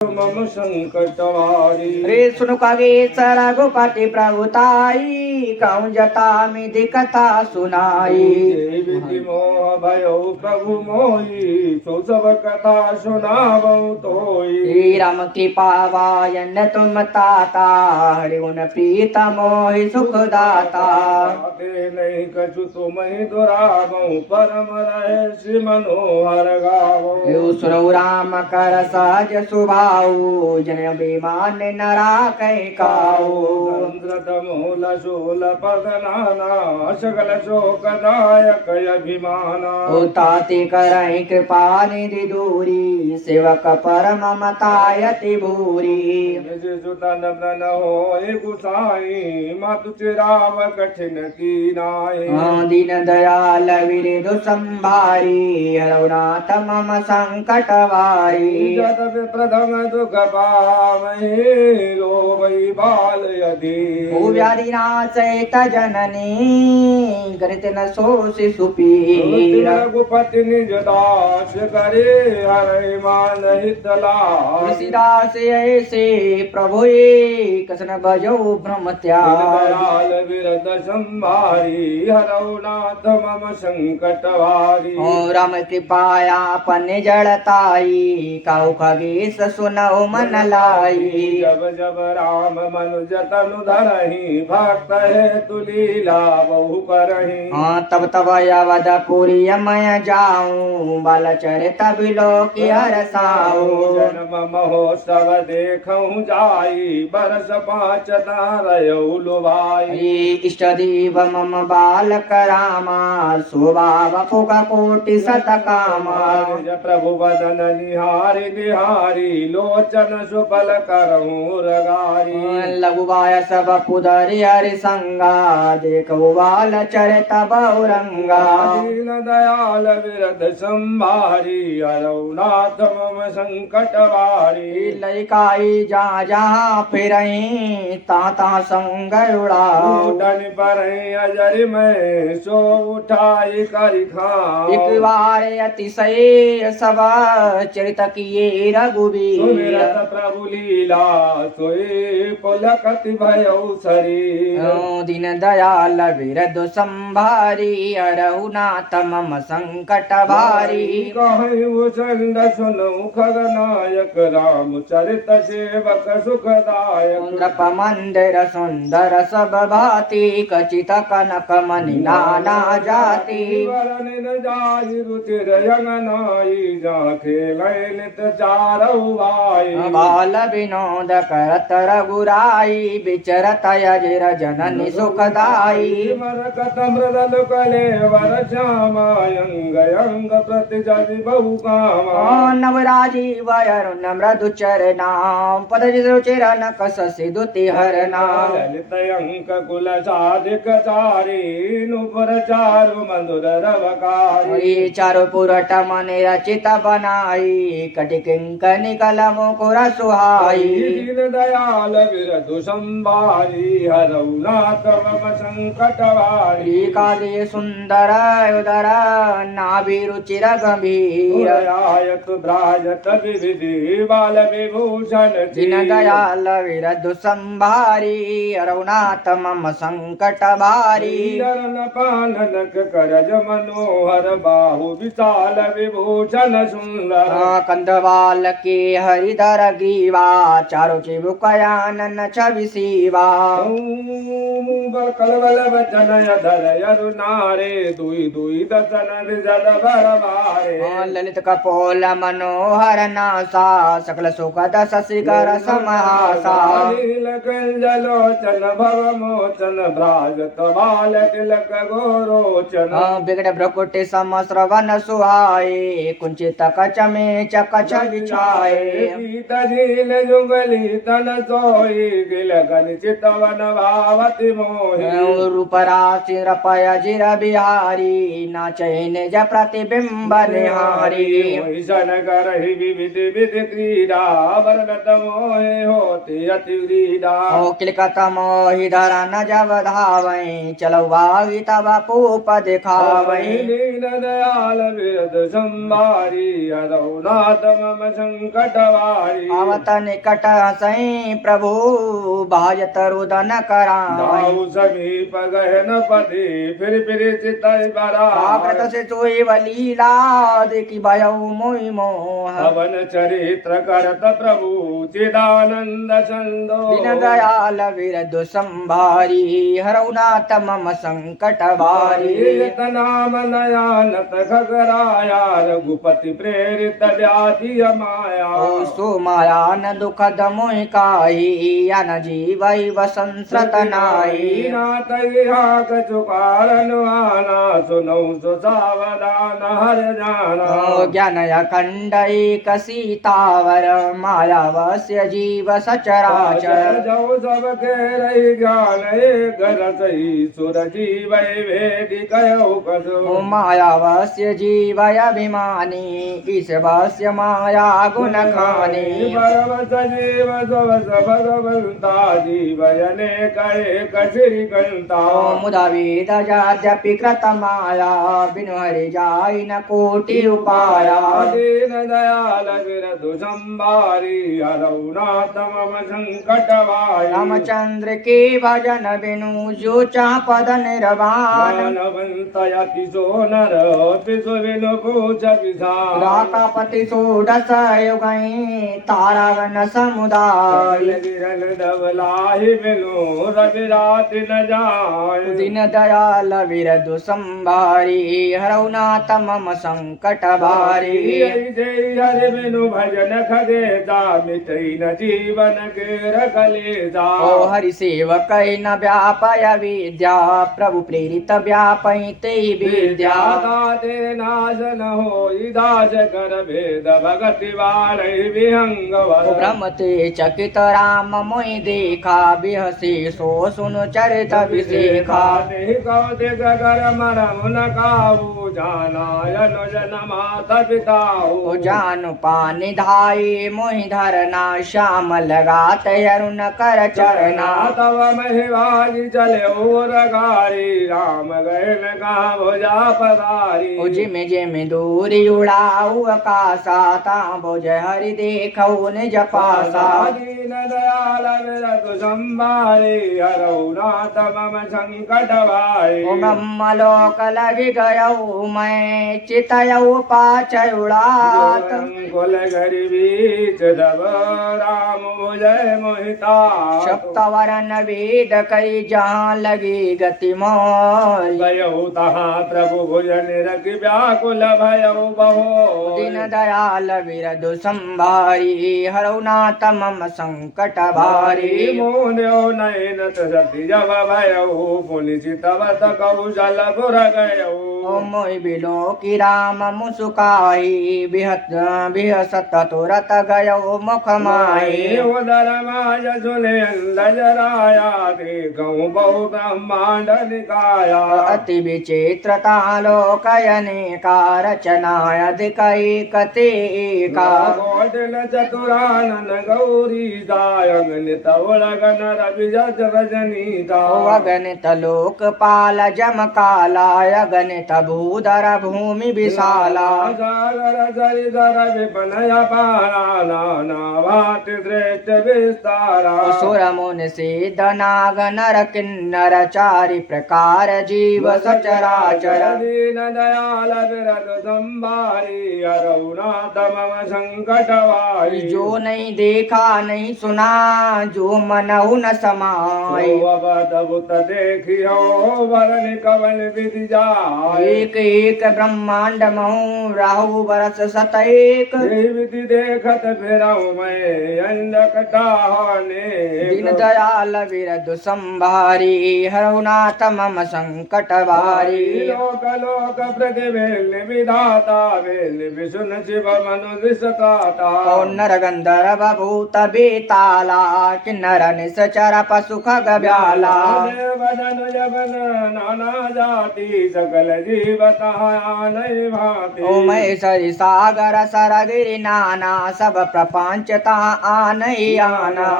मम संकटवारी। रे सुनु कागे रघुपति प्रभुताई कहूँ जता मिधि कथा सुनाई। विधि मोह भयो प्रभु मोही सो सब कथा सुनावो तोई। राम कृपा वायन तुम ताता हरि गुण प्रीत मोहि सुखदाता। नहीं कछु तुम ही दुरावो परम रहस्य मनोहर गावो। सुनो राम कर सहज सुभाऊ जन बेमान नरा कह काऊ। मूल शूल पद नाना सकल शोकदायक अभिमाना। ताति करहि कृपा निधि दूरी सेवक परम मतायति भूरी। सुतन ब्रन होय गुसाई मातु चिराव कठिन कीनाई। दीन दयाल विरिधु संभारी हरौ नाथ मम संकट वारी। जत प्रथम दुख पावहि रोवै बाल यदि। व्याधि नाशयत जननी गरित न सोसि सुपीर। रघुपति निज दास करे हरै मान हित लास। तुलसीदास ऐसे प्रभु कसन भजो ब्रह्म त्याग। दयाल विरद संभारी हरौ नाथ मम संकट वारी। राम कृपाया पन जड़ताई काहू खगेश सुनौ मन लाई। जब जब राम मनुज तनु धरहि भक्त हेतु लीला बहु करहि। तब तब अवधपुरी मैं जाऊं बाल चरित बिलोक हरसाऊं। जन्म महोत्सव देखऊं जाई बरस पाँच तारयऊ लुभाई। इष्ट देव मम बालक रामा स्वभाव पुग कोटि सत कामा। प्रभु वदन निहारी निहारी लोचन सुफल करऊं रगारी। लघु बायस बपुदरि हरि संगा देखो बाल चरित बहुरंगा। दीन दयाल विरद संभारी हरौ नाथ मम संकट वारी। लइकाई जहाँ जहाँ फिरहीं ता संग उड़ाओ। उठन पर अजर में सो उठाई करि खाओ। एक बार अतिशय सब चरित किए रघुवीर। प्रभु लीला सोई पुलकति भयउ शरीर। दीन दयाल विरधु संभारी हरहु नाथ मम संकट भारी। कहु चंद सुनु खगनायक राम चरित सेवक सुखदायक। नृप मंदिर सुंदर सब भांति कचित कनक मणि नाना जाति। वरन न जाई रुचिर यंगनाई जा खेलै नित चारउ भाई। बाल विनोद करत रघुराई विचरत अजिर जननी सुखदाई। मरकत मृदल कलेवर श्यामा अंग अंग प्रति जति बहु कामा। नवराजीव अरुण मृदु चरना पद रुचिरन कस सिधुति हरना। ललित अंक कुल साधिक चारी नुपुर चारु मधुर रवकारी। चारु पुरट मन रचित बनाई कटि किंकनि कलम मुकुर सुहाई। दीन दयाल विरधु संभारी हरौ नाथ मम संकट वारी। कादे सुंदर उदर नाभि रुचिर गंभीर। आयत भ्राजत विविधि बाल विभूषण। दीन दयाल विरधु संभारी हरौ नाथ मम संकट भारी। चरण पाननक करज मनोहर बाहु विशाल विभूषण सुंदर। कंदवाल के हरिधर ग्रीवा चारु चिबुकयानन छवि शिवा। कलबल वचन यधर यरु नारे दुई दुई दसन जल भर मारे। ललित कपोल मनोहर नासा सकल सुख दस शिखर समासा। लोचन भव मोचन भ्राजत बाल तिलक गोरोचन। बिगड़ भ्रकुटि सम श्रवण सुहाए कुंचित कच में चकच बिछाए। झील जुगली तन सोई गिलगन चितवन भावति मोहि। रूप राशि रपय जिर बिहारी नाचे निज प्रतिबिंब निहारी। सन करहि विविध विधि क्रीडा वरदत मोहे होति अति व्रीडा। किलकत मोहि धरन जब धावै चलो भागी तब पूप दिखावै। दीन दयाल विरद संभारी हरौ नाथ मम संकट वारी। बारी आवत निकट सही प्रभु बाजत रुदन कराई दाऊ समीप गहन पति फिर चित बरा आकृत से सोई वलीला देखी भयउ मोहि मोह पवन चरित्र करत प्रभु चिदानंद छंदो दीन दयाल विरधु संभारी हरउनाथ मम संकट भारी नाम नयानत खगराया रघुपति प्रेरित व्याधि माया ओ सो माया न दुखद मोहि काहि अन जीवैव संसृत नाहि नाथ कछु कारण आना सुनौ सो सावधान हर जाना ओ ज्ञान अखंड एक सीतावर मायावस्य जीव सचराचर जो सब रही ज्ञान गरसई सुर जीव भेदी कयो कसो ओ मायावस्य जीवय अभिमानी ईशवस्य माया गुण खानी परम सजीव सवस भगवंता जीवयने कहे कसिरी कंता ओ मुदा वेद जाद्यपि कृत माया बिनु हरि जाय न कोटि उपाया दीन दयाल विरधु संभारी हरौनाथ मम संकट वाई रामचंद्र के भजन बिनु जो चाह पद निर्वाण मानवंत यति सो नर पिसु विनु पूछ विधान राकापति सोडस युगई तारागण समुदाय गिरन धवलाहि बिनु रवि राति न जाय दीन दयाल विरधु संभारी हरउनाथ मम संकट भारी जय हरि बिनु भजन खगेता मिटई न जीवन के रखलेता ओ हरि सेवक न व्यापय विद्या प्रभु प्रेरित व्यापई ते विद्या ते नाश न हो दास कर भेद भगति वाले विहंग ओ ब्रह्म ते चकित राम मोहि देखा बिहसी सो सुन चरित विशेखा कौतिक कर मरम न काहू जाना यनु जन माता पिताऊ ओ जानु पानि धाये मोहि धरना श्याम लगात अरुण कर चरना तव महिवाजी चले और गारी राम गए न कहा भुजा पधारी ओ जिम जिम दूरी उड़ाऊ आकाशा ता भुज हरि देखऊ निज पासा दीन दयाल विरधु संभारी हरौनाथ मम संकट भाई ओ ब्रह्म लोक लगी गयऊ मैं चितयऊ पाचय उड़ात कुल गरीबी चदव राम जय मोहिता सप्तवरन वेद कई जहाँ लगी गति मोर गयऊ तहाँ प्रभु भुज निरख व्याकुल भयऊ बहो दीन दयाल विरधु संभारी हरउनाथ मम संकट भारी मोन्यो नयन सती जब भयऊ पुनि चितवत कौशल पुर गयऊ ओ मोहि बिलो की राम मुसुकाई बिहसत तुरत गयो मुख माई उदर माय सुने अंदजराया देखऊं बहु ब्रह्मांड निकाया अति विचित्रता लोकयने का रचनाय अधिकैकते का कोटिल चतुरानन गौरी दायंग तवलगन रवि रजनीता ओ अगणित लोकपाल जम काला अगणित भूधर भूमि विशाला सागर जरिधर विपनय पारा नाना भाति दृष्ट विस्तारा सुर मुनि सिद्ध नाग नर किन्नर चारि प्रकार जीव सचराचर दीन दयाल विरधु संभारी हरौनाथ मम संकट वाई जो नहीं देखा नहीं सुना जो मनहु न समाय अवधभुत देखियो वरन कवन विधि जाय एक एक ब्रह्मांड महु राहु बरस सतैक विधि देखत फिरऊ मैं अंधकटाने दीन दयाल विरधु संभारी हरउनाथ मम संकट भारी लोक लोक प्रतिवेल विधाता वेल विष्णु शिव मनु दिशकाता ओ नर गंधर्व भूत बेताला किन्नर निश्चर पशु खग ब्याला देवदन जबन नाना जाति सकल जीवता नहीं भाति ओ महेश्वरी सागर सरगिरि नाना सब प्रपंचता आनई आना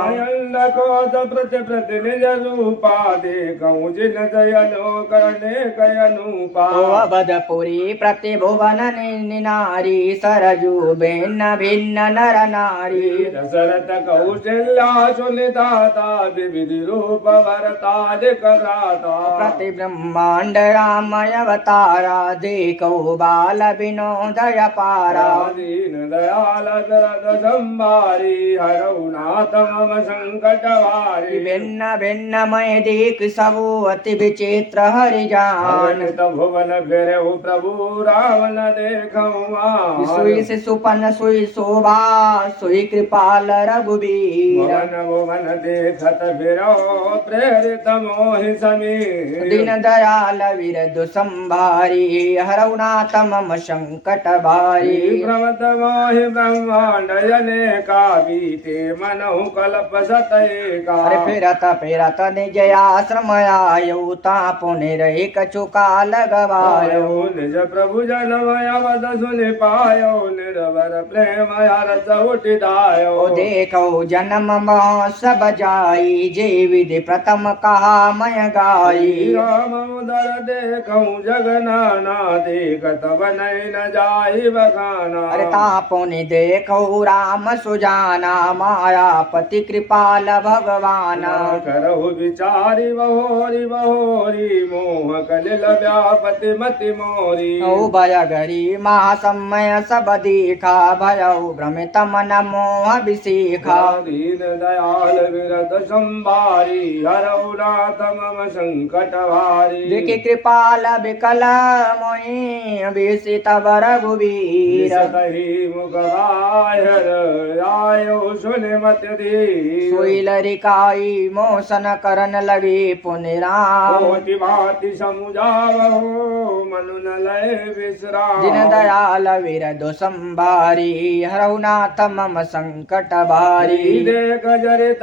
को प्रति निज रूपा देखऊं जिन जयनो करने कयनुपा ओ अवधपुरी प्रतिभुवन नारी सरजू भिन्न भिन्न नर नर नारी दशरथ कौशल्या सुनिताता विविध रूप वरतादिक भ्राता प्रति ब्रह्मांड रामय अवतारा देखो बाल विनोदय पारा दीन दयाल दरद संभारी हरऊ नाथ मम संकट वारी भिन्न भिन्न मय देख सबो अति विचित्र हरिजान अगणित भुवन फिरऊ प्रभु रावण देखऊ सुई से सुपन सुई शोभा सुई कृपाल रघुबीर भवन भुवन देखत फिरो प्रेरित मोहि समीर दीन दयाल विरधु संभारी हरऊ नाथ मम संकट भारी प्रमत मोहि ब्रह्मांड अनेका बीते मनहु कल्प सतएका अरे फिरत निज आश्रम आयु तापु निरहि कछु काल गवायो निज प्रभु जनमय वद सुनि पायो निर्भर प्रेम हरस उठिदायो ओ देखो जन्म महोत्सव जाई जे विधि प्रथम कहा मय गाई राम उदर देखऊं जगनाना देखत बनई न जाई बखाना अरे तापुनि देखो राम सुजाना मायापति कृपाल भगवाना करहु विचारी बहोरी बहोरी मोह कलिल व्यापति मति मोरी ओ भयगरी महासमय सब देखा भयउ भ्रमित मन मोह विशिखा दीन दयाल विरद संभारी हरऊ नाथ मम संकट भारी देखि कृपाल विकल मोहि विसित रघुवीर सतहि मुख बाहर आयो सुन मत दी सोई लरिकाई मोसन करन लगे पुनिराम कोटि भांति समुझावहो मनु न लय विश्राम दिन दयाल विरधु संभारी हरऊ नाथ मम संकट भारी देख जरित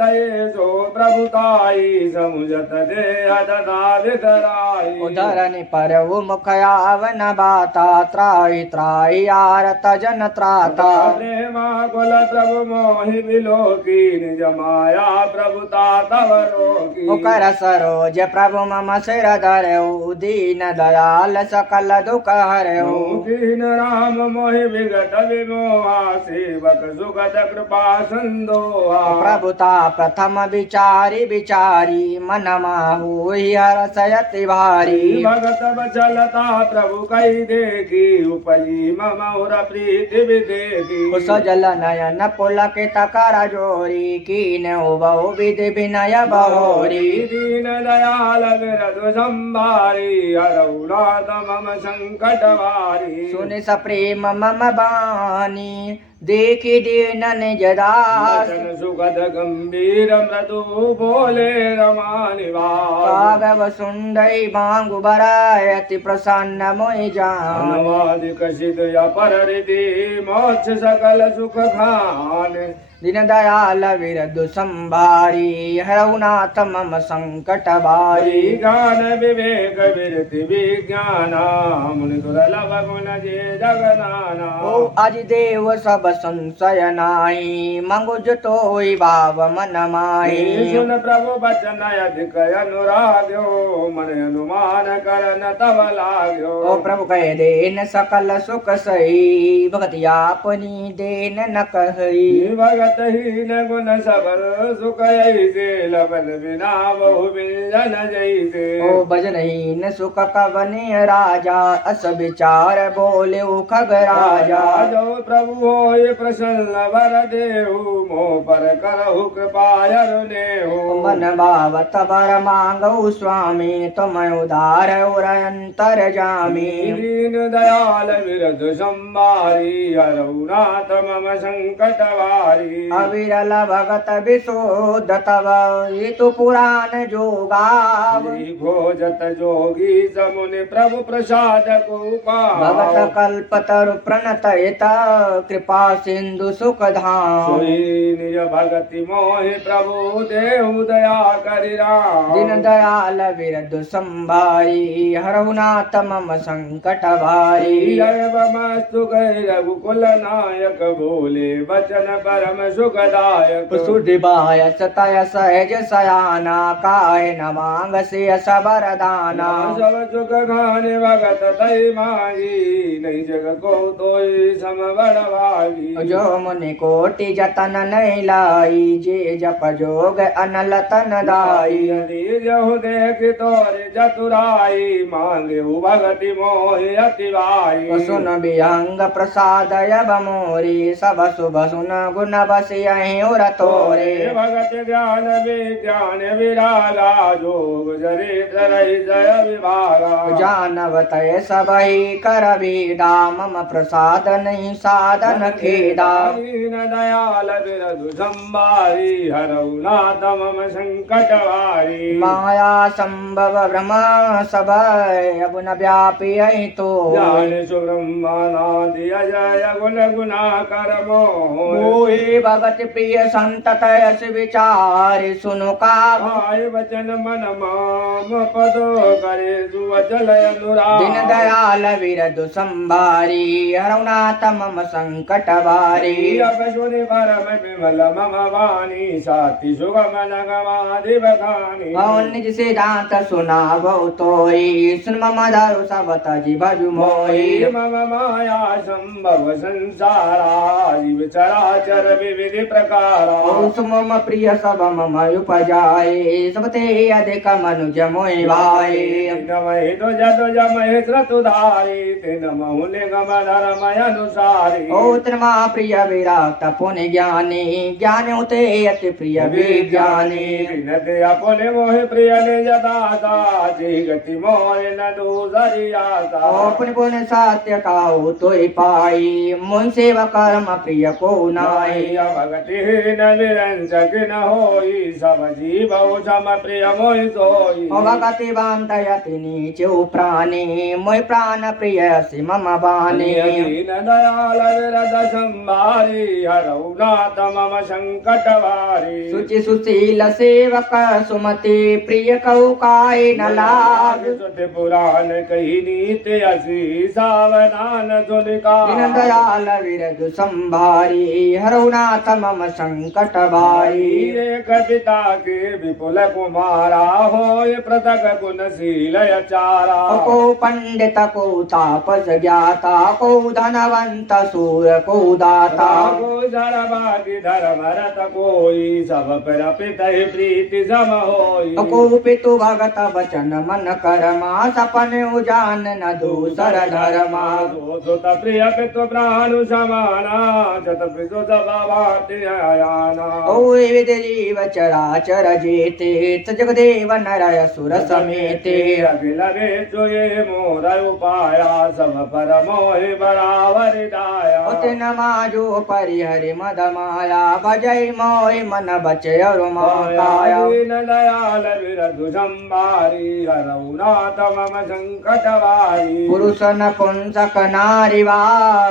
सो प्रभुताई समुझत देह ददा विधराई उधरनि परवु मुख आवन बाता त्राहि त्राहि आरत जन त्राता प्रेमा कुल प्रभु मोहि विलोकी निज माया प्रभुता तव रोकी मुकर सरोज प्रभु मम सिर धरऊ दीन दयाल सकल दुख हरऊ दीन राम मोहि विगत विमोहा सेवक सुगत कृपा संदोहा प्रभुता प्रथम विचारी विचारी मन माहु हरसयति भारी भगत बचलता प्रभु कई देखी उपजी मम उर प्रीति विदेखी सजल नयन पुलकित कर जोरी कीन बहु विधि विनय बहोरी दीन दयाल विरधु संभारी हरऊ नाथ मम संकट वारी सुनि सप्रेम मम बानी देखि दीन निज दास वचन सुखद गंभीर मृदु बोले रमानिवास राघव सुंदई मांगु बरायति प्रसन्न मोहि जान अनुवादिक सिद्ध अपर रिधि मोक्ष सकल सुख खान दीन दयाल विरधु संभारी हरऊ नाथ मम संकट भारी ज्ञान विवेक विरति विज्ञान मुनि दुर्लभ गुण जे जगनाना ओ अजि देव सब संशय नाहि मंगुज तोहि भाव मन माहि सुन प्रभु बचन अधिक अनुराग्यो मन अनुमान करन तव लाग्यो ओ प्रभु कह देन सकल सुख सही भगति आपनी देन न कही भगत हीन गुण सबर सुख ऐसे लबन बिना बहु बिंजन जैसे ओ भजनहीन सुख कवने राजा अस विचार बोले खग राजा जो प्रभु होय प्रसन्न वर देहु मोह पर करहु कृपा देहु मन भावत बर मांगौ स्वामी तुम उदार और अंतर जामी दीन दयाल विरधु संभारी हरऊ नाथ मम संकट वारी अविरल भगत विशोध तव ऋतु पुराण जोगाव खोजत जोगी समुनि प्रभु प्रसाद को भगत कल्प तरु प्रणत हित कृपा सिंधु सुख धाम सोई निज भगति मोहि प्रभु देहु दया करि राम दिन दयाल विरधु संभारी हरऊ नाथ मम संकट भारी मस्तु गै रघुकुल नायक बोले वचन परम सुखदायक सुधि बायस तय सहज सयाना काहे न मांग से सबर दाना सब सुख खाने भगत तई मांगी नहीं जग को तोई सम बड़ भागी लागी। जो मुनि कोटि जतन नहीं लाई, जे जप जोग अनल तन दाई। यदि जहु देख तोरे चतुराई, मांगे भगति मोहि अति भाई। सुन विहंग प्रसाद अब मोरी, सब शुभ सुन गुण बस यहीं उर तोरे। भगत ज्ञान विज्ञान विरागा, जोग चरित्र रही जय विभागा। जानव तय सबहि कर विदा, मम प्रसाद नहीं साधन खेदा। दीन दयाल बिरधु संभारी, हरौ नाथ मम संकट भारी। माया संभव ब्रह्म सब अब न व्यापी अहि तो। ज्ञान सुब्रह्मणादि अजय गुण गुणाकर मोहि भगत प्रिय संतत यस विचार, सुनु का भाई वचन मन माम पद करे सुवचल अनुराग। दिन दयाल विरधु संभारी, हरनाथ मम संकट भारी। अब सुनि परम विमल मम वाणी, साथी सुगम लगमादि बखानी। और निज सिद्धांत सुनावो तोई, सुन मम दारु सब तजि भजु मोहि। मम माया संभव संसारा, जीव चराचर विविधि प्रकारा। मम प्रिय सब मम उपजाए, सब ते अधिक मनुज मोहि भाए। नमहि तुज महि श्रुतुधारी, तेन महु निगम धर्मय अनुसारी। ओ मा प्रिय विराट पुण्य ज्ञानी, ज्ञान उते अति प्रिय विज्ञानी। विनते अपने मोहि प्रिय निज दाता, जी गति मोहि न दूसरी आसा। ओ पुण्य पुण्य सत्य काहु तोहि पाई, मुन सेवा कर्म प्रिय को नाई। भगति न निरंजक न होई, सब जीव सम प्रिय मोहि सोई। ओ भगति बांधयति नीच प्राणी, मोहि प्राण प्रिय सि मम बानी। दीन दयाल विरध संभारी, हरौ नाथ मम संकट भारी। सुचि सुशील सेवक सुमति, प्रिय कहु काय न लाग। सुत पुराण कही नीति असी, सावधान सुनिका। दिन दयाल विरधु संभारी, हरौ नाथ मम संकट भारी। एक पिता के विपुल कुमारा, होय पृथक गुणशील चारा। को पंडित को तापस ज्ञाता, को धनवंत सूर को दाता। को जड़ बागी धर्म रत कोई, सब पर पितहि प्रीति सम होई। को पितु भगत वचन मन करमा, सपन उजान न दूसर धर्मा। सुत प्रिय पितु प्राणु समाना, जत पितु सभाति आयाना। ओ विद जीव चराचर जेते, जगदेव नरय सुर समेते। अखिल वेद ये मोर उपाया, सब पर मोहि बराबर दाया। उतिन माजो परिहरि मद माया, भजै मोहि मन बचय अरु माया। दीन दयाल विरधु संभारी, हरौ नाथ मम संकट भारी। पुरुष नपुंसक नारी वा,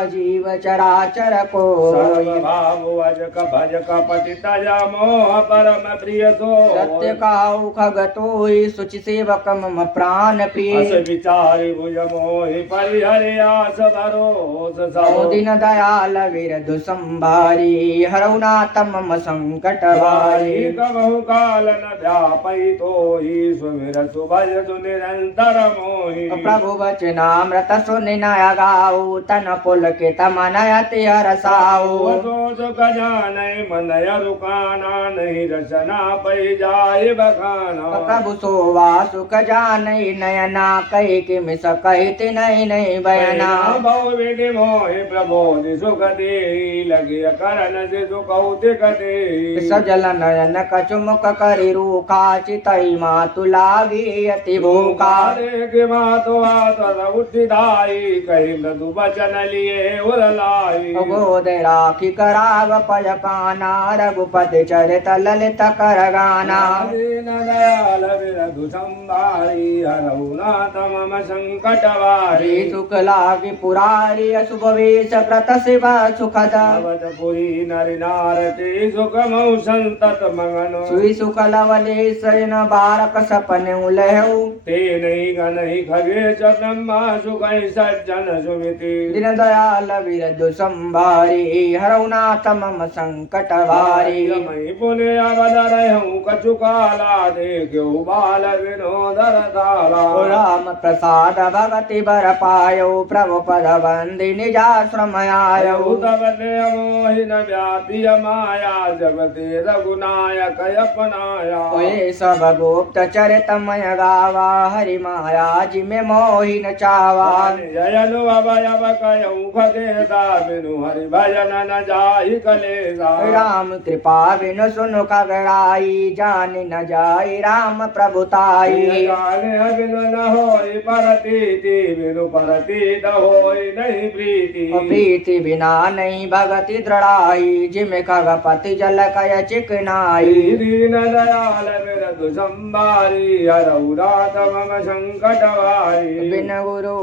जीव चराचर को। सर्वभाव अजक भजक पतित मोह परम प्रिय सो। सत्य काहु खगतोई, सुचि सेवक मम प्राण प्रिय। अस विचारि भुज मोहि परिहरि आस भरोस ओ दिन दयाल विरधु संभारी, हरौ नाथ मम संकट भारी। कबहु काल न व्यापै तोहि, सुमिर सुभज सुनिरंतर मोहि। प्रभु वचनामृत सुनि न गाऊ, तन पुलकित मन अति हरसाऊ। सोच खजानै मन रुकाना, नहीं रचना पै जाय बखाना। प्रभु सोवा सुख जानई, नयना कही किमिस कहित नहीं नहीं बयना। बहु विधि मोहि प्रबोधि सुख दे, लगे करण से सुकौतिक दे। सजल नयन कचुमुख करि रूखा, चितई मातु लागी अति भूखा। देख मातु आतर उठि धाई, कही मृदु वचन लिए उर लाई। गोद राखी कराव पय काना, रघुपति चरित ललित कर गाना। दीन दयाल विरधु संभारी, हरौ नाथ मम संकट भारी। सुख लागी पुरारी, अशुभ वेश व्रत शिव सुखद। पुरी नरि नारती, सुख मऊ संतत मंगन। सुई सुख लवले सैन बारक सपन उलहु। ते नहीं गणहि खगेश ब्रह्मा, सुखै सज्जन सुमिति। दिन दयाल विरधु संभारी, हरौ नाथ मम संकट भारी। मई पुण्य अवदरहु कछु काला, देखो बाल विनोदर ताला। राम प्रसाद भगति बर पायो, प्रभु पद बंदि निजाश्रम आयो। गयऊ तब ते मोहिन व्यापी माया जब ते रघुनायक अपनाया ये सब गुप्त चरितमय गावा हरि माया जिमे मोहिन चावा जयनु अवयव कयऊ खगेदा बिनु हरि भजन न जाहि कलेसा राम कृपा बिनु सुनु खगड़ाई जान न जाई राम प्रभुताई जाने बिनु न होई परतीति बिनु परतीत होई नहीं प्रीति प्रीति बिना नहीं भगति दृढ़ाई जिमे खगपति जल कय चिकनाई दीन दयाल विरतु संभारी हरऊ रात मम संकट वारी बिन गुरु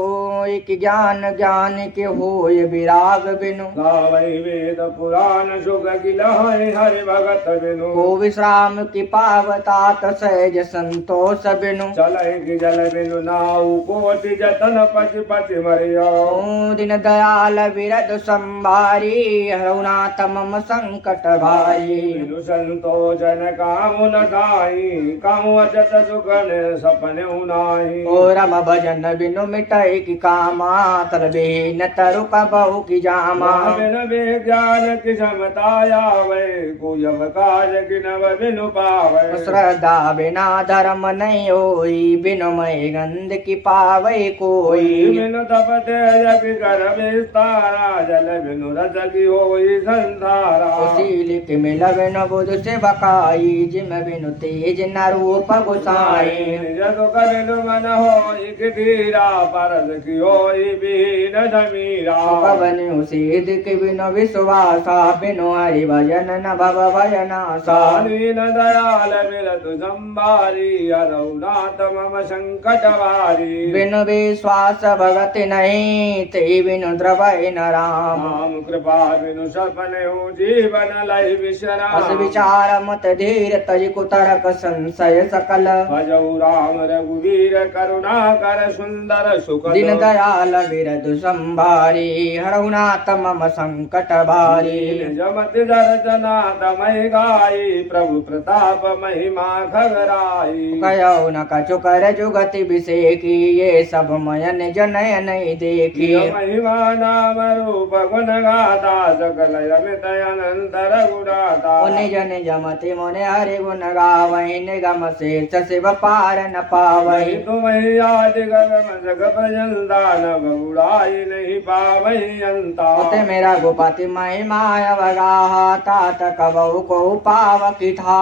एक ज्ञान ज्ञान के होय विराग बिनु गावै वेद पुराण सुख गिलहै हरि भगत बिनु को विश्राम की पावतात सहज संतोष बिनु चलै कि जल बिनु नाउ कोटि जतन पति पति मरियो ओ दिन दयाल विरद संभारी हरुनाथ मम संकट भारी बिनु संतोषन कामु न खाई कामु अजत सुख ने सपने उनाही ओ रम भजन बिनु मिटै की कामा तर बिन तरु कबहु की जामा बिन विज्ञान की क्षमताया वै कुयव काज की नव बिनु पावै श्रद्धा बिना धर्म नहीं होई बिनु मय गंध की पावै कोई बिनु तप तेज की कर विस्तारा जल बिनु रस की होई संसारा शील के मिल बिनु बुध से बकाई जिम बिनु तेज न रूप गुसाई जग बिनु मन होई कि धीरा परस की होई बीन धमीरा पवन सिद्ध के बिनु विश्वासा बिनु हरि भजन न भव भजनासा दीन दयाल विरतु संभारी हरऊ नाथ मम संकट वारी बिनु विश्वास भगति नहीं ते बिनु द्रवै न राम राम कृपा बिनु सपने हूँ जीवन लय विश्राम अस विचार मत धीर तज कुतरक संशय सकल भजऊ राम रघुवीर करुणा कर सुंदर सुख दिन दयाल विरदु संभारी हरहुनाथ मम संकट भारी जमत दर्शना तमय गाई प्रभु प्रताप महिमा खगराई कयो न कछु कर जुगति विषेकी ये सब मय निज नय नहीं देखी महिमा नाम रूप गुण गाता सकल अमित अनंत रघुनाथा निज निज मति मुने हरि गुण गावै निगम शेष शिव पार न पावै तुम आदि गगन जग प्रजंता न बहुड़ाई नहीं पावै अंता उते मेरा गोपति महिमा अवगाहा तात कबहु को पाव की था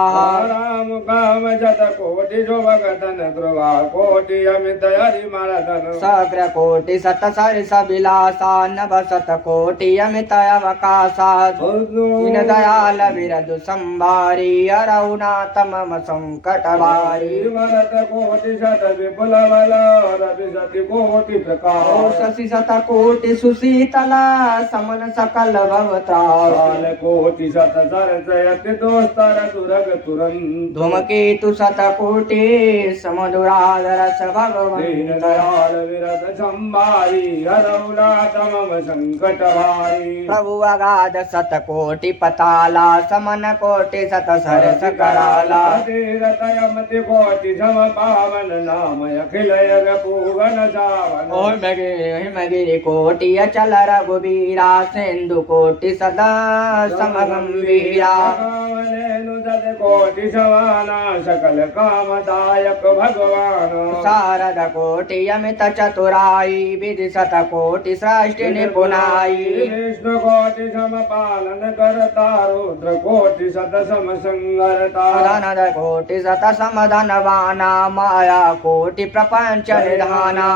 राम काम जत कोटि जो भगतन ध्रुवा कोटि अमित हरि मरदन सग्र कोटि सत सरिस विलासा नभ सत कोटि अमित अवकाशा दीन दयाल विरदु संभारी हरहुनाथ मम संकट भारी भरत कोटि शत विपुल बल रवि सति कोटि प्रकाश शशि सत कोटि सुशीतल समन सकल भवताल काल कोटि शत सरसयति दोस्तर दुरग तुरंत धूमकेतु सत कोटि समुद्राधरस दीन भगवन् दयाल विरत संभारी हरऊ नाथ मम संकट भारी प्रभु अगाध सत कोटि पताला समन कोटि सत सरस कराला तीरथ यमति कोटि सम पावन नाम अखिल यग पूवन सावन हिमगिरि कोटि अचल रघुबीरा सिंधु कोटि सदा समगंभीरा कोटि समाना सकल कामदायक भगवान शारद कोटि अमित चतुराई विधि सत कोटि सृष्टि निपुणाई विष्णु कोटि सम पालन करता रुद्र कोटि सत सम संगरता धनद कोटि सत समधनवाना माया कोटि प्रपंच निधाना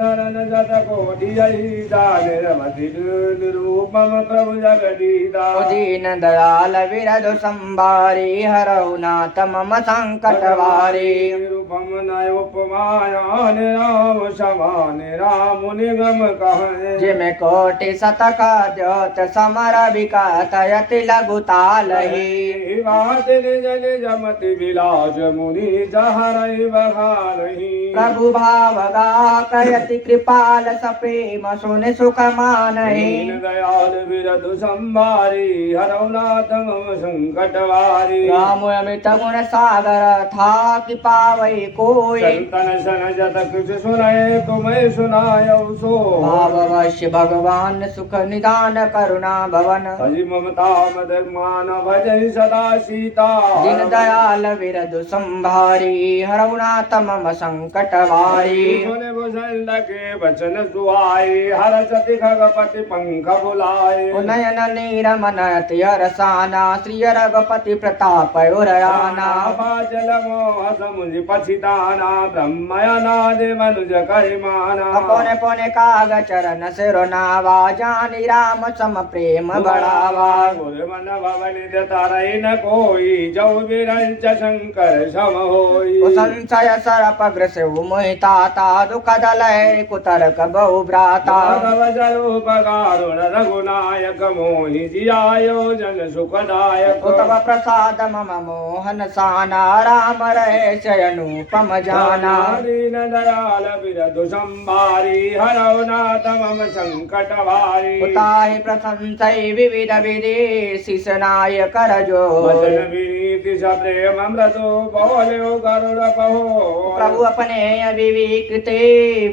धन जत कोटि निरवधि निरूपम प्रभु जगदीता दीन दयाल विरदु संभारी हरहुनाथ मम संकट वारी निरूपम नय उपमाया निराम समान राम निगम कहे जिम कोटि शतक द्योत समर विकत यति लघुतालहि बात निज निज मति विलास मुनि जहरई बखानहि प्रभु भाव गा कयति कृपाल सप्रेम सुन सुख मानहि दीन दयाल विरधु संभारी हरऊ नाथ मम संकट वारी राम अमित गुण सागर था कि पावै पाए कोई। संतन सन जत कुछ सुनाए तुम्हें सुनायो सो। भाववश्य भगवान सुख निदान करुणा भवन। हरि ममता मद मान भजहि सदा सीता। दीन दयाल विरधु संभारी हरउनाथ मम संकट वारी। सुने भूषण के वचन सुहाई हर सति खगपति पंख बुलाए। नयन नीर मन अति हरसाना श्री रघुपति प्रताप उरयाना। जल मोह समुझ पछिताना ब्रह्मयनादि मनुज करिमाना। पौने पौने काग चरण सिरुनावा जानी राम सम प्रेम बढ़ावा। गुरु मन भवनिध तरई न कोई जौ विरंच शंकर सम होई। संशय सरप ग्रस मोहिताता दुख दलय कुतर्क बहु भ्राता। स्वरूप कारुण रघुनायक मोहि जियायो जन सुखदायक। तव प्रसाद मम मोहन साना राम रहेश अनुपम जाना। दीन दयाल बिरधु संभारी हरौ नाथ मम संकट भारी। ताहि प्रशंसै विविध विधि शिषनाय कर जो। वचन विनीति सप्रेम मृदु बोल्यो गरुड़ पहो। प्रभु अपने अविविकृते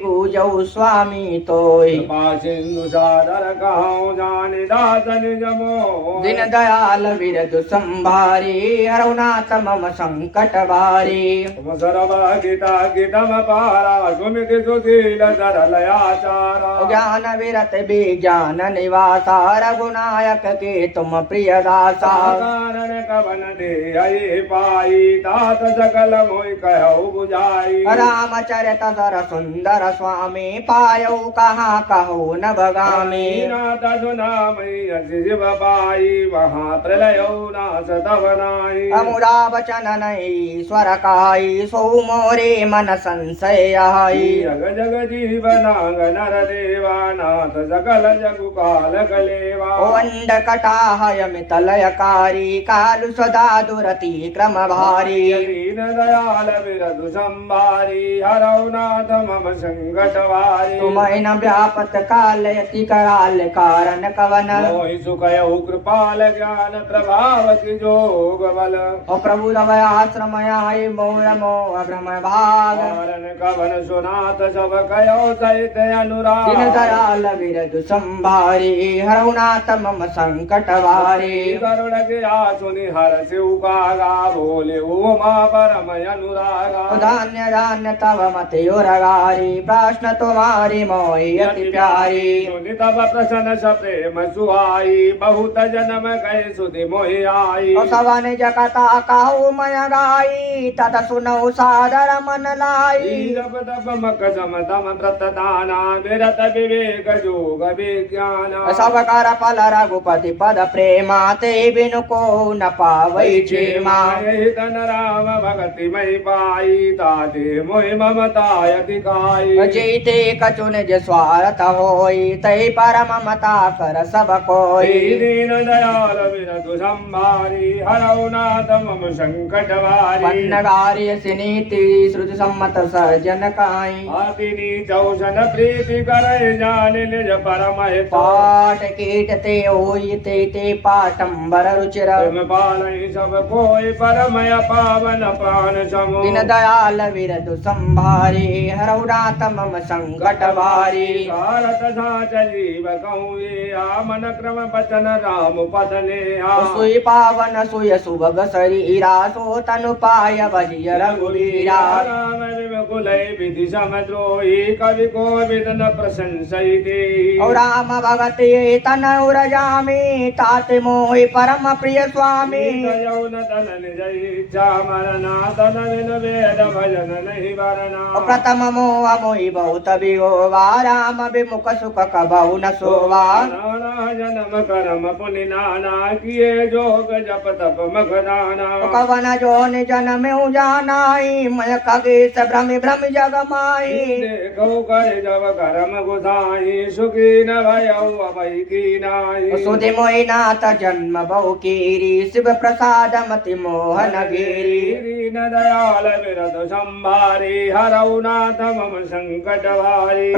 पूजौ स्वामी तोय। कृपा सिंधु सादर कहूँ जानि दास निज मोह। दीन दयाल विरधु संभारी हरौ नाथ मम संकट भारी। तुम सर्व गीता गीतम पारा सुमिति सुशील सरल आचारा। ज्ञान विरत विज्ञान निवासा रघुनायक के तुम प्रिय दासा। कारण कवन दे आई पाई तात सकल मोहि कहु बुझाई। रामचरित सर सुंदर स्वामी पायौ कहाँ कहु न भगामी। नाथ सुनामि अति शिव पाई वहाँ प्रलयो नाश तव नाई। अमुरा वचन नई स्वर काई सो मोरे मन संशय आई। जग जग जीवनांग नर देवा नाथ सकल जगु काल कलेवा। ओंड कटाहय मितलयकारी कालु सदा दुरति क्रम भारी। दीन दयाल बिरधु संभारी हरौ नाथ मम संकट वारी। तुम्हें न व्यापत काल यति कराल कारण कवन। मोहि सुखयौ कृपाल ज्ञान प्रभाव की जोग बल। ओ प्रभु तव आश्रम आए मोर मोह भ्रम भाग। कारण कवन सुनात सब कयो सहित अनुराग। दीन दयाल विरधु संभारी हरौ नाथ मम संकट वारी। करुण गया सुनि हर शिव कागा बोले उमा परम अनुरागा। धान्य धान्य तव मति उरगारी प्रश्न तुम्हारी मोहि अति प्यारी। सुनि तब प्रसन्न सप्रेम सुहाई बहुत जन्म गए सुधि मोहि आई। सवन जगता कहु मय गाई तत सुनौ सादर मन लाई। जप तप मक सम तम व्रत दाना विरत विवेक जोग विज्ञान। सब कर फल रघुपति पद प्रेमा ते बिनु को न पावै क्षेमा। यही तन राम भगति मई पाई ताते मोहि ममता अधिकाई। जीते कछु निज स्वार्थ होई तै पर ममता कर सब कोई। दीन दयाल बिरधु संभारी हरौ नाथ मम संकट वारी। पन्नगार्य सिनीति श्रुति सम्मत सजन काई। आतिनी चौसन प्रीति करे जान निज परम हित। पाठ कीट ते होई ते पाटंबर रुचिर। तुम पालई सब कोई परम पावन प्राण समो। दीन दयाल विरधु संभारी हरौ नाथ मम संकट भारी। भारत साच जीव कहूँ ये मन क्रम बचन राम पद नेहा। सुई पावन सुय सुभग शरीरा सो तनु पाय भजिय रघुवीरा। राम विमुकुल विधि समद्रोही कवि को विदन प्रशंसई दे। और राम भगति तन उरजामी ताते मोहि परम प्रिय स्वामी। यौन तन निज इच्छा मरना तन बिन वेद भजन नहीं वरना। प्रथम मोह मोहि बहुत विहोवा राम विमुख सुख कबहु न सोवा। नाना जन्म कर्म पुनि नाना किए जोग जप तप मखदाना। कवन जो निजन में जानाई मय खगेश भ्रमि भ्रमि जग माई। देखो कर जब कर्म गुसाई सुखी न भयौ अभय की नाई। सुधि मोहि नाथ जन्म बहु कीरी शिव प्रसाद मति मोहन गिरी दीन दयाल विरद संभारी हरऊ नाथ मम संकट भारी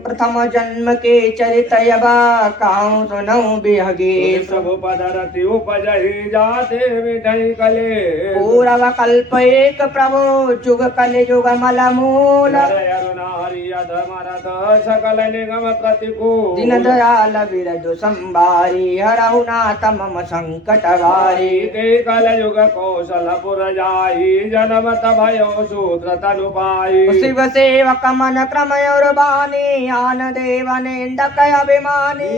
प्रथम जन्म के चरित यबा कहूँ सुनऊँ बिहगी सब पदरति उपजहि जाते विधि कले पूर्व कल्प एक प्रभु जुग कल जुग मल मूल नारी अधमरत सकल निगम प्रतिकूल दिन दयाल विरदु संभारी हरहु नाथ मम संकट भारी कल युग कौशलपुर जाई जनमत भयो सूत्र तनु पाई शिव सेवक मन क्रम और बानी आन देवनेन्दक अभिमानी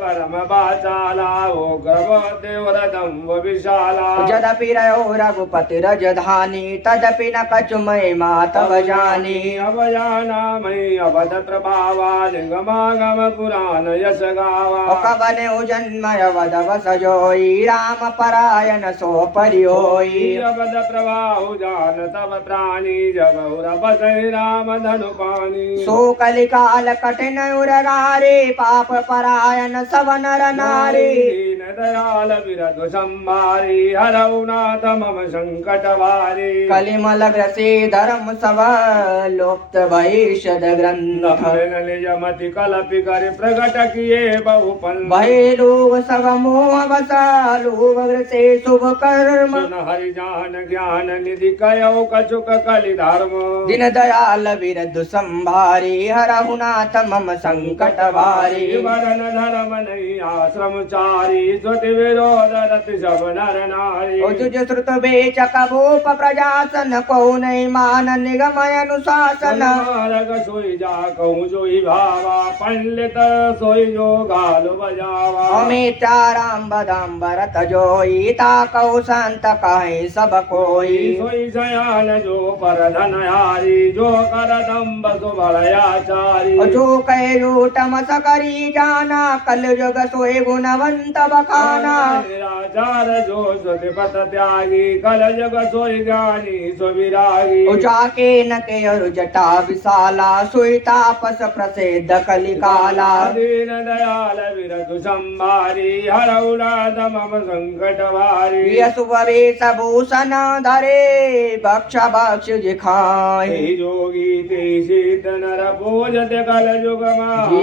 परम बाचाला उग्रव देवरदम्ब विशाला यद्यपि रयो रघुपति रजधानी तदपि न कछु महिमा तब जानी अब जाना मई अवध प्रभावा निगमागम पुराण यश गावा कवन जन्म अवध बस जोई राम परायण सो परि होई अवध प्रभाव जान तब प्राणी जब बस राम धनु पानी सो कलिकाल कठिन उरगारे पाप परायण सब नर नारी दीन दयाल विरधु संभारी हरऊ नाथ मम संकट भारी कलिमल ग्रसे धर्म सब लोप्त भविष्यद ग्रंथ मति कलपि कर प्रकट किए बहुपन भय लोग सब मोह बसा लोभ ग्रसे शुभ कर्म हरि जान ज्ञान निधि कयो कछुक कलि धर्म दिन दयाल विरधु संभारी हरहु नाथ मम संकट भारी वरण धर्म नहीं आश्रम चारी श्रुति विरोध रति सब नर नारी तुझ श्रुत बेचक भूप प्रजासन को नहीं मान निगमय अनुशासन मार्ग सोई जा कहूँ जोई भावा पंडित सोई जो गालु बजावा अमिता राम बदाम भरत जोई ताकौ संत कहीं सब कोई सोई सयान जो पर धन हारी जो कर दम्ब सुबलयाचारी जो कहे रूटम सकरी जाना कल युग सोए गुणवंत बखाना निराचार जो सुतिपत त्यागी कल जग सोई ज्ञानी सुविरागी जाके न के और जटा विशाला सोई तापस प्रसिद्ध कलिकाला दीन दयाल विरधु संभारी हरऊ नाथ मम संकट भारी शुभ वेश भूषण धरे भक्ष भक्ष जिखाई जोगी ते सिद्ध नर पूजत कल युग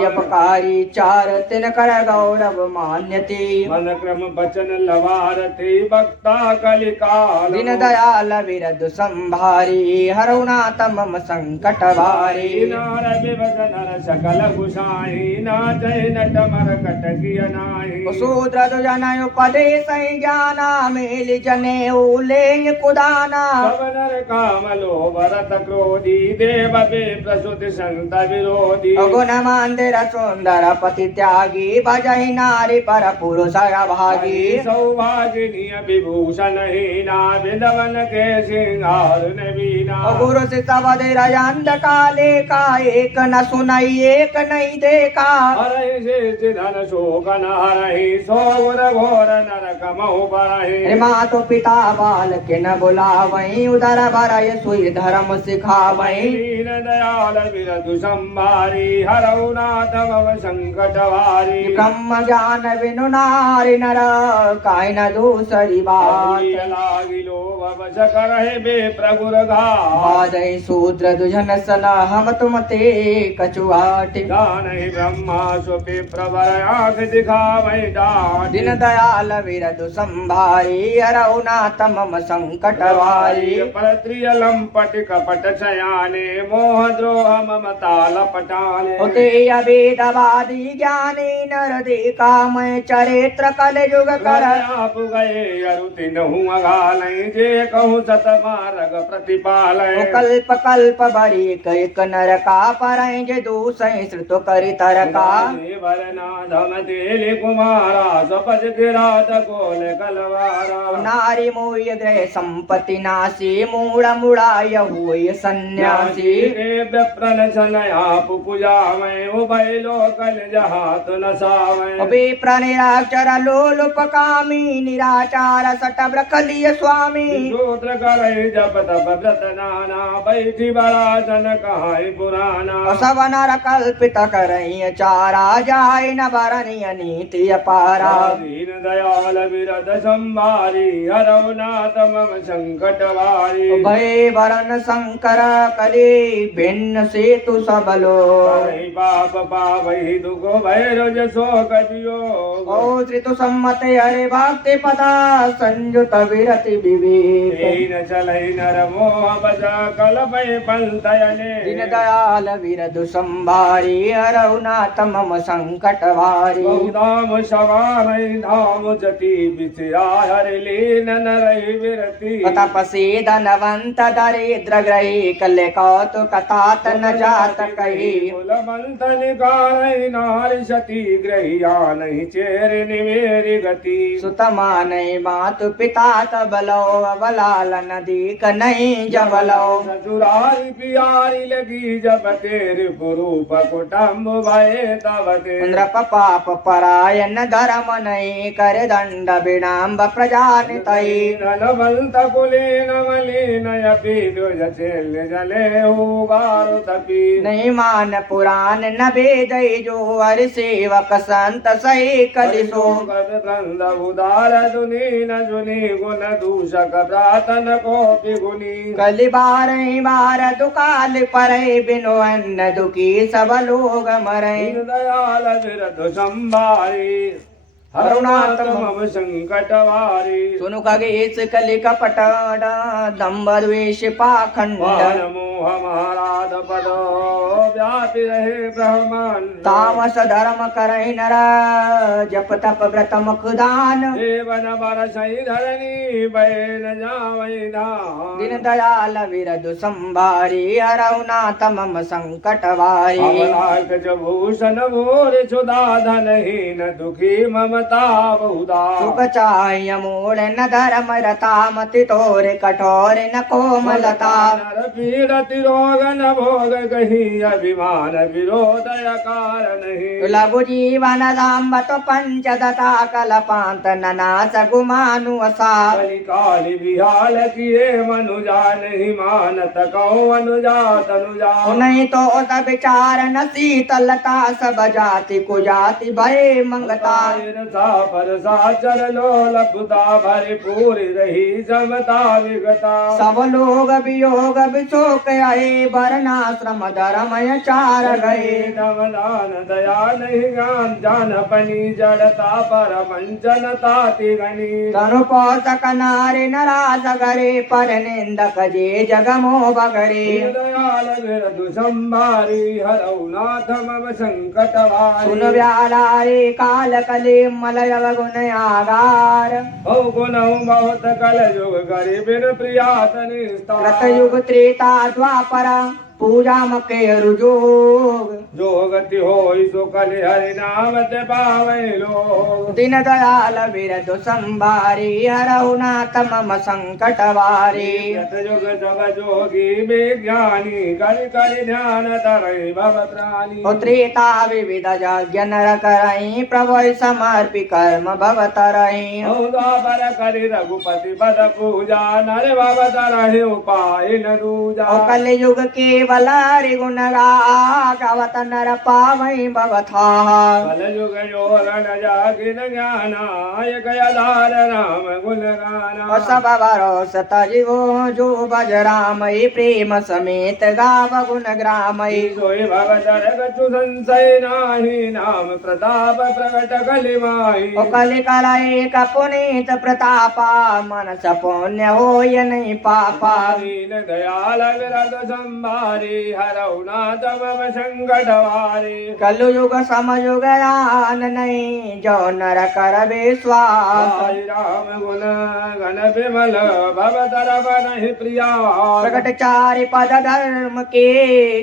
अपकारी चार तिन कर गौरव मान्यते मन क्रम बचन लवारते भक्ता कलिकाल दिन दयाल विरधु संभारी हरऊ नाथ मम संकट भारी नार विवश नर सकल गुसाई नाचै नट मर कटकिय नाई शूद्र दुजन उपदेश ज्ञाना मेल जने उले कुदाना सब नर काम लोभ रत क्रोधी देव बे प्रसुति संत विरोधी गुण मंदिर सुंदर पति त्यागी भजहि नारी पर पुरुष भागी सौभागिनी विभूषण हीना विधवन के सिंगार नवीना गुरु से सबदिर अंध काले का एक न सुनाई एक नहीं देखा हरहि से धन शोक न हरहि सौर घोर नरक महु बरहि मातो पिता बाल के न बुलावई उदर भरय सुई धर्म सिखावई दीन दयाल विरधु संभारी हरऊ नाथ मम संकट भारी ब्रह्म ज्ञान बिनु नारी नर काय न दूसरी बात लागी लोभ वश करहि बे प्रभुर बाजई शूद्र दुजन सला हम तुम ते कछुआट दानहि ब्रह्मा सुपि प्रवर आँख दिखावै डांट दिन दयाल विरधु संभारी हरऊ नाथ मम संकट भारी परत्रिय लंपट कपट शयाने मोह द्रोह ममता लपटाने उते अभेदवादी ज्ञानी नर देखा मैं चरित्र कल युग कर आप गए अरुति नहु अघालय जे कहूँ सत मार्ग प्रतिपालय कल्प कल्प भरी एक नर का पर जे दूसै श्रुत करि तरका वरनाधम तेल कुमारा सपज किरात कोल कलवारा नारी मोय ग्रह संपत्ति नासी मूढ़ मुड़ाय हुए सन्यासी विप्रन सनया पुकुजा में उभय लोकल जहात नसावै विप्र निराक्षर लोलुपकामी निराचार सट ब्रखलीय स्वामी सूत्र करे जप तप व्रत नाना बैठी बरासन कहाई पुराना सब नर कल्पित करई चारा जाय न बरनीय नीति अपारा दीन दयाल विरद संभारी हरौ नाथ मम संकट वारी भय वरण शंकर कले भिन्न सेतु सब लोग करहि पाप पावहि दुख भय रोज शोक वियोग ओ श्रितु सम्मत हरे भक्ति पदा संयुत विरति विवेक दीन चलहि नर मोह बज कलपय पंथयने दीन दयाल विरधु संभारी हरौ नाथ मम संकट वारी बहुधाम सवारहि धाम जति विषया हरि लीन नरहि विरति तपसी धनवंत दरिद्र ग्रही कले कौतुक तात न जात कही कुलवंत निकारहि नारि सती ग्रहिया नहीं चेर निवेरि गति सुत मानई मातु पिता तबलो अबलाल नदी कनई जबलो ससुरारी पियारी लगी जब तेरे पुरूप कुटुम्ब भये तब ते नृप पाप परायण धर्म नहीं कर दंड विणाम्ब प्रजानितई नलवंत कुलीन मलिन यपि दुज चेल जले उगारु तपि नहीं मान पुराण न भेदई जो हरि सेवक संत सही कलिसो गंध उदार दुनी न जुनी गुण दूषक प्रातन को गुनी कलि बार दुकाल परे बिनु अन्न दुखी सब लोग मरे दयाल विरध संभारी हरुणाथ मम संकट वारी सुनु खगेश कलि कपट दम्भ द्वेष पाखंड वान मोह महाराज पद व्यापि रहे ब्रह्मांड तामस धर्म करहि नर जप तप व्रत मुख दान देवन बरसई धरणी बैन जावै धाम दीन दयाल विरधु संभारी हरौ नाथ मम संकट वारी अवलाक भूषण भोर सुधा धनहीन दुखी ममता बहुधा सुख चाह्य मूल न धर्म रता मति तोर कठोर न कोमलता नर पीड़ति रोग न भोग कही अभिमान विरोध कारण नहीं लघु जीवन दाम्बत पंच दता कलपांत ननास गुमानु असा काली विहाल किए मनुजा नहीं मानत कौ अनुजा तनुजा नहीं तो सब विचार न शीतलता सब जाति कुजाति भय मंगता पर साचर लोल खुदा भरी पूरी रही समता विगता सब लोग वियोग विशोक आए वर्णाश्रम धर्म चार गए नवदान दया नहीं ज्ञान जान पनी जड़ता पर वंचन ताति गणी तनु पोषक नारे नराज गरे पर निंदक जे जगमो बगरे दयाल विरधु संभारी हरौ नाथ मम संकट वारी सुन व्यालारे काल कले मलय गुण आगार बहु गुण बहुत कल युग गरीबिन प्रियातन कृतयुग त्रेता द्वापर पूजा मके रुजोग जो गति होई सो कल हरि नाम ते पावै लोग दीन दयाल विरधु संभारी हरौ नाथ मम संकट वारी युग जग जोगी विज्ञानी करि करि ध्यान तरई भव त्राणी त्रेता विविध यज्ञ नर करई प्रभु समर्पि कर्म भव तरई द्वापर करि रघुपति पद पूजा नर भव तरहि उपाय न दूजा कल युग केवल हरि गुण गावत नर पावई भवथा कल युग योग न जागिन ज्ञानाय गयधार राम गुण गाना सब भरोस तजिवो जो भज रामई प्रेम समेत गाव गुण ग्रामई सोई भगतर गचु संशय नाही नाम प्रताप प्रकट कलिमाई कलि कलई पुनीत प्रतापा मनस पुण्य होय नहीं पापा दीन दयाल विरध संभारी हरौ नाथ मम संकट वारी कलु युग समयुग यान नहीं जो नर कर विश्वास साई राम गुण गण विमल भवतर नहीं प्रिया प्रकट चारि पद धर्म के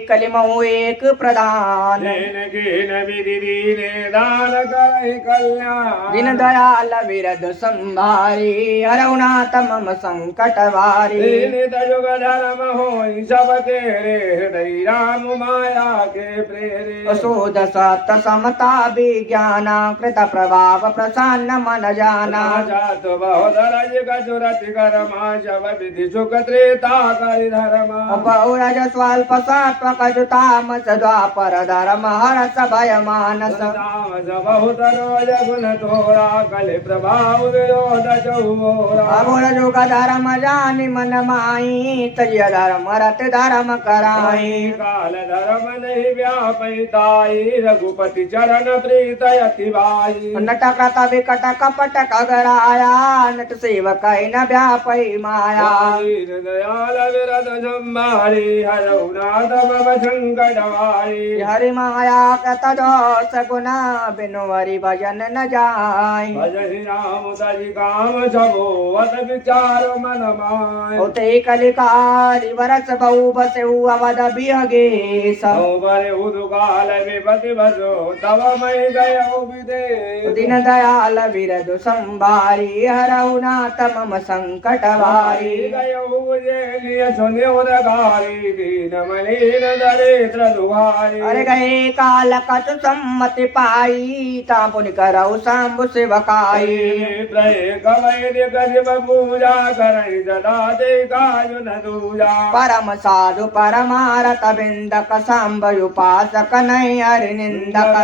कलिमऊ एक प्रधान दीन कीन विधि दीने दान करहि कल्याण दीन दयाल विरध संभारी हरौ नाथ मम संकट वारी दीन युग धर्म होई सब तेरे हृदय राम माया के प्रेरे शोध सत समता विज्ञान कृत प्रभाव प्रसन्न मन जाना जात बहुधरज गजुरति कर्मा शव विधि सुख त्रेता करि धर्म बहुरज स्वल्प सात्वक जुतामस द्वापर धर्म हरस भय मानस तामस बहुतरोज गुण तोरा कलि प्रभाव विरोध चौरा अगुण जुग धर्म जानि मन माई तज धर्म रत धर्म कराई काल धर्म नहीं व्यापैताई रघुपति चरण प्रीत अति भाई नटक विकट कपट खगराया नट सेवक न व्यापई माया दयाल विरद संभारी हरउनाथ मम संकट वारी हरि माया कत सगुण बिनु हरि भजन न जाय भजहि राम तजि काम सबो अत विचार मन माय होते कलिकारि वरस बहु बसउ अवध बिहगे सौ बरे उदुकाल विपति बसो तव मई गयो विदेश दिन दयाल विरदु संभारी हरउ नाथ मम संकट वारी गयो उजेलिय सुनियोर गारी दीन मलिन दरिद्र दुहारी अरे गए काल कछु सम्मति पाई तापुन करऊ शंभु सेवकाई प्रयेक वैद्य गजब पूजा करई सदा ते काजु न दूजा परम साधु परमारत बिंदक सांब उपासक नहीं हरि निंदक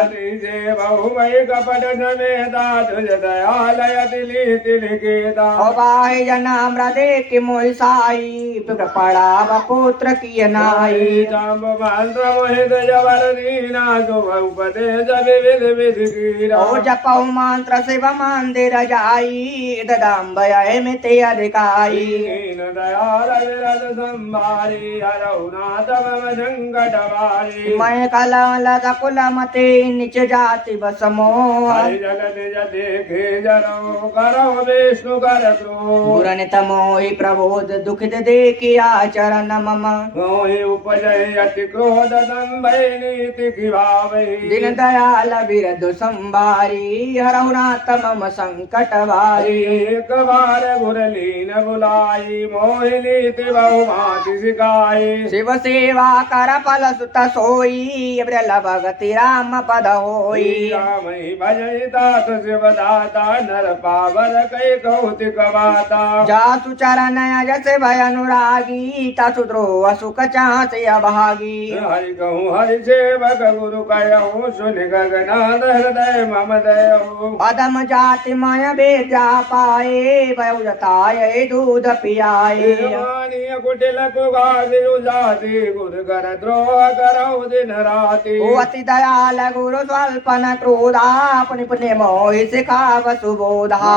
जे बहुमय कपट समेता तुझ दयालय दिली तिलकेता ओ बाहि जनाम्र देखि मोहि साई पड़ा पुत्र की नाई जाम्ब मंत्र मोहित जबर दीना शुभ उपदेश विविध विधि कीरा ओ जपऊ मंत्र शिव मंदिर जाई ददाम्बय मिते अधिकाई दीन दयाल विरद संभारी हरउनाथ मम संकट वारी मैं कलल कुल मते निच जाति बसमो हरि जगत देखे जरो करो विष्णु कर क्रोध पूरन तमोहि प्रबोध दुखित देखिया चरण मम मोहि उपजय अति क्रोध दंभै नीति की भावै दिन दयाल बिरदु संभारी हरहुनाथ मम संकट वारी एक बार गुरलीन बुलाई मोहि नीति बहुभांति सिखाई शिव सेवा कर फल सुत सोई ब्रल भगति राम पद होई रामहि भजहि तात शिव दाता नर पावर कै कौतिक बाता जासु चरण यस भय अनुरागी तसु द्रोह सुख चाँस अभागी हरि कहूँ हरि सेवक गुरु कहूँ सुन गगनाथ हृदय मम दयऊ पदम जाति मय बेजा पाए भयताय दूध पियाए मानिय कुटिल कुगादिरु जाति गुरु कर द्रोह करऊ दिन राति ओ अति दयाल गुरु स्वल्पन क्रोधा पुनि पुण्य मोहि सिखाव सुबोधा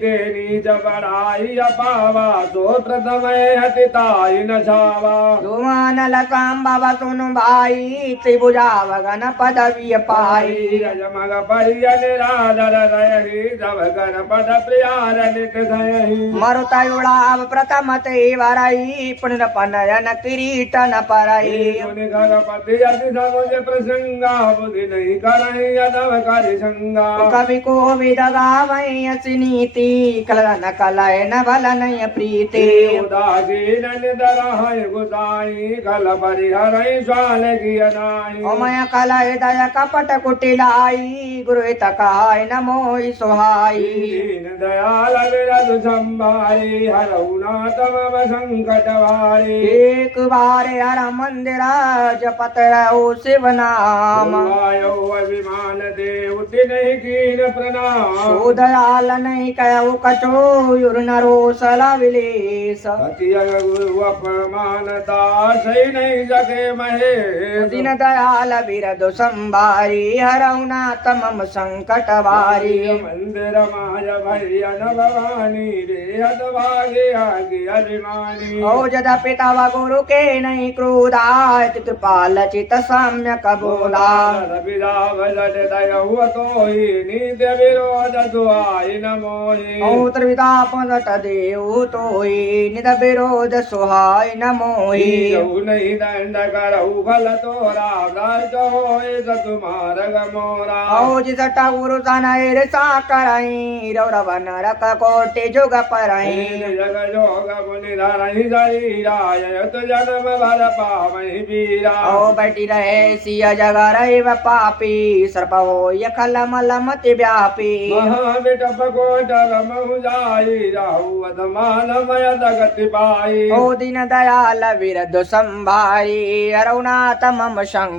तेरी जबड़ाई अपावा तो प्रथम हतिताई न छावा दुमानल सांबव सुनु भाई त्रिभुजाव गण पदवी पाई जमग परिजन राधर रही जब गण पद प्रियार नित धयहि मरुतयुड़ाव प्रथम ते वरई पुनरपनयन किरीटन परई गणपति यदि समुझ प्रसंगा बुद्धि नहीं करहि यदव करि संगा कवि को विद गावई असि नीति कलन कलय न बल नय प्रीति उदासीन निदरहि गुसाई कल परिहरहि स्वाल किय नाहि ओमय कलय दय कपट कुटिलाई गुरु तकाय न मोहि सोहाई दीन दयाल विरद संभारी हरउनाथ मम संकट वारी एक बार हर मंदिर जपत रहो शिव नाम आयो अभिमान देव तिन्हि कीन प्रणाम सो दयाल नहीं कहु कछो युर नरो सला विलेस अति गुरु अपमानता सही नहीं सके महेश दिन दयाल बिरदु संभारी हरउनाथ मम संकट वारी मंदिर माय भैया न भवानी रे हत भागे आगे अभिमानी ओ जद पिता व गुरु के नहीं क्रोधाय कृपाल चित सम्यक बोधा रविदा भजत दयहु तोहि नित्य विरोध सुहाई न मोहि ओ त्रिविधा पदट देव तोहि निद विरोध सुहाय न मोहि यहु नहीं दंड करहु फल तोरा व्रत होय सतुमार गमोरा ओ जिस ठाकुर सनैर सा करई रौरव नरक कोटि जुग परई जग जोग मुनि धरहि शरीराय यत जन्म भर वर पावहि वीरा ओ बैठी रहे सिय जग रहे व पापी सर्प हो य खल मल मति व्यापी महाविटप कोटर महु जाई राहु अधमान मय दगति पाई ओ दीन दयाल विरधु संभारी अरुणात मम शंकर